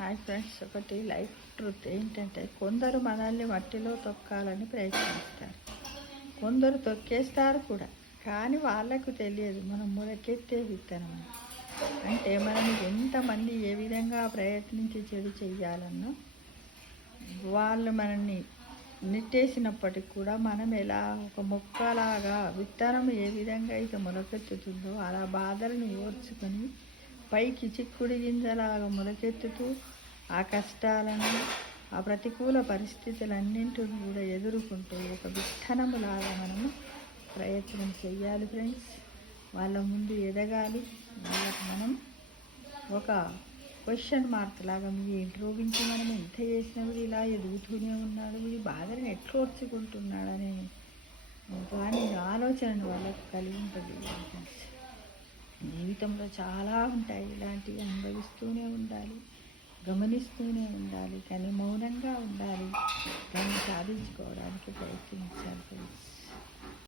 Hi friends, ఒకటి life truth ఏంటంటే కొందరు మనల్ని మట్టిలో తొక్కాలని ప్రయత్నిస్తారు, కొందరు తొక్కేస్తారు కూడా. కానీ వాళ్ళకు తెలియదు మనం మొలకెత్తే విత్తనం అని. అంటే మనని ఎంతమంది ఏ విధంగా ప్రయత్నించి చెడు చెయ్యాలన్నా వాళ్ళు మనల్ని నెట్టేసినప్పటికి కూడా మనం ఎలా ఒక మొక్కలాగా విత్తనం ఏ విధంగా అయితే మొలకెత్తుతుందో అలా బాధలను ఓర్చుకొని పైకి చిక్కుడు గింజలాగా మొలకెత్తుతూ ఆ కష్టాలను, ఆ ప్రతికూల పరిస్థితులన్నింటిని కూడా ఎదుర్కొంటూ ఒక విత్తనములాగా మనము ప్రయత్నం చేయాలి ఫ్రెండ్స్. వాళ్ళ ముందు ఎదగాలి. వాళ్ళకి మనం ఒక క్వశ్చన్ మార్క్ లాగా మీ ఇంట్లో గురించి మనం ఎంత చేసినా కూడా ఇలా ఎదుగుతూనే ఉన్నాడు, ఈ బాధను ఎట్లా ఓర్చుకుంటున్నాడనే దాని ఆలోచన వాళ్ళకు కలిగి ఉంటుంది. జీవితంలో చాలా ఉంటాయి, ఇలాంటివి అనుభవిస్తూనే ఉండాలి, గమనిస్తూనే ఉండాలి, కానీ మౌనంగా ఉండాలి. దాన్ని సాధించుకోవడానికి ప్రయత్నించాలి ఫ్రెండ్స్.